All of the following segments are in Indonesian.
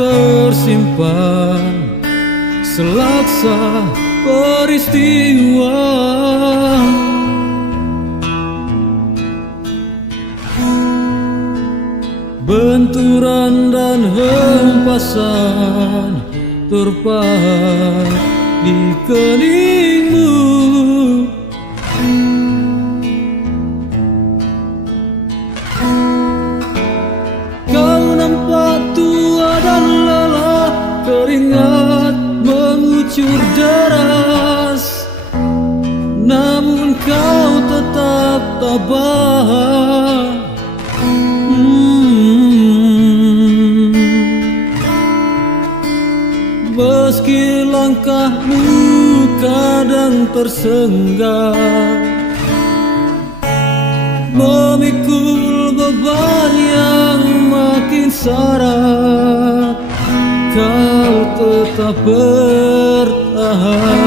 tersimpan selaksa peristiwa. Benturan dan hempasan terpahat di keningmu. Kau nampak tua dan lelah, keringat mengucur deras, namun kau tetap tabah. Meski langkahmu kadang tersenggah, memikul beban yang makin syarat, kau tetap bertahan.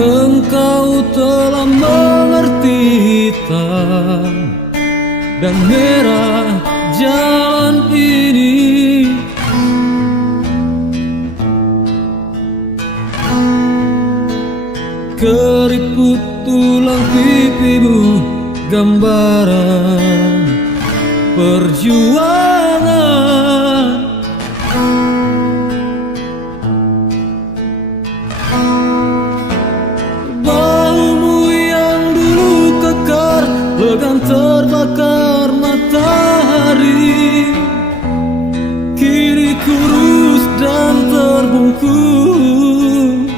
Engkau telah mengerti hitam dan merah jalan ini. Keriput tulang pipimu gambaran perjuangan. Legam terbakar matahari, kini kurus dan terbungkuk.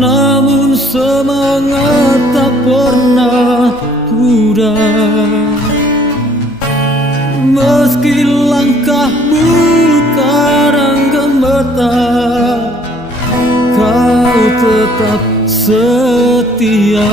Namun semangat tak pernah pudar, meski langkahmu kadang gemetar, kau tetap setia.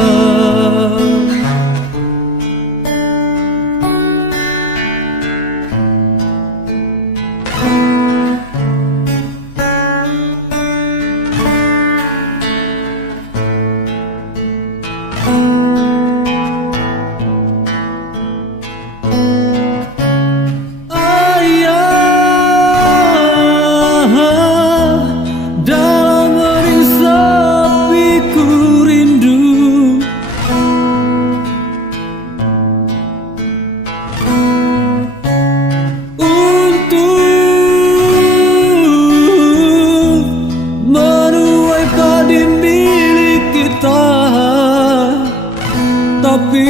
Tapi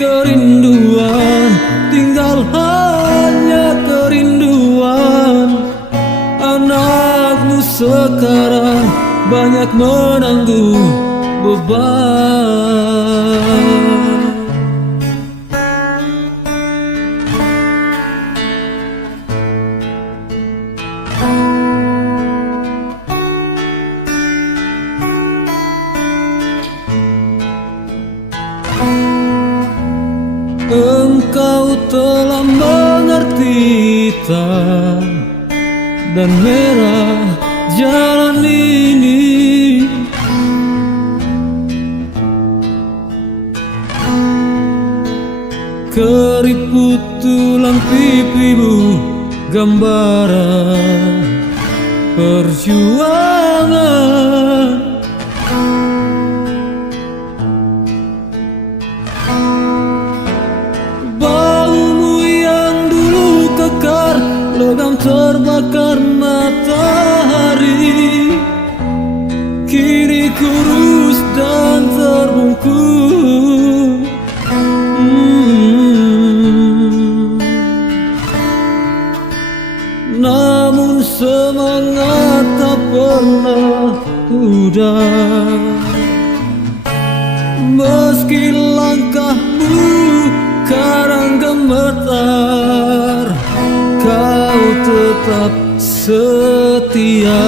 kerinduan tinggal hanya kerinduan. Anakmu sekarang banyak menanggung beban. Engkau telah mengerti hitam dan merah jalan ini. Keriput tulang pipimu gambaran perjuangan. Legam terbakar matahari, kini kurus dan terbungkuk. Namun semangat tak pernah pudar, meski langkahmu kadang gemetar, kau tetap setia.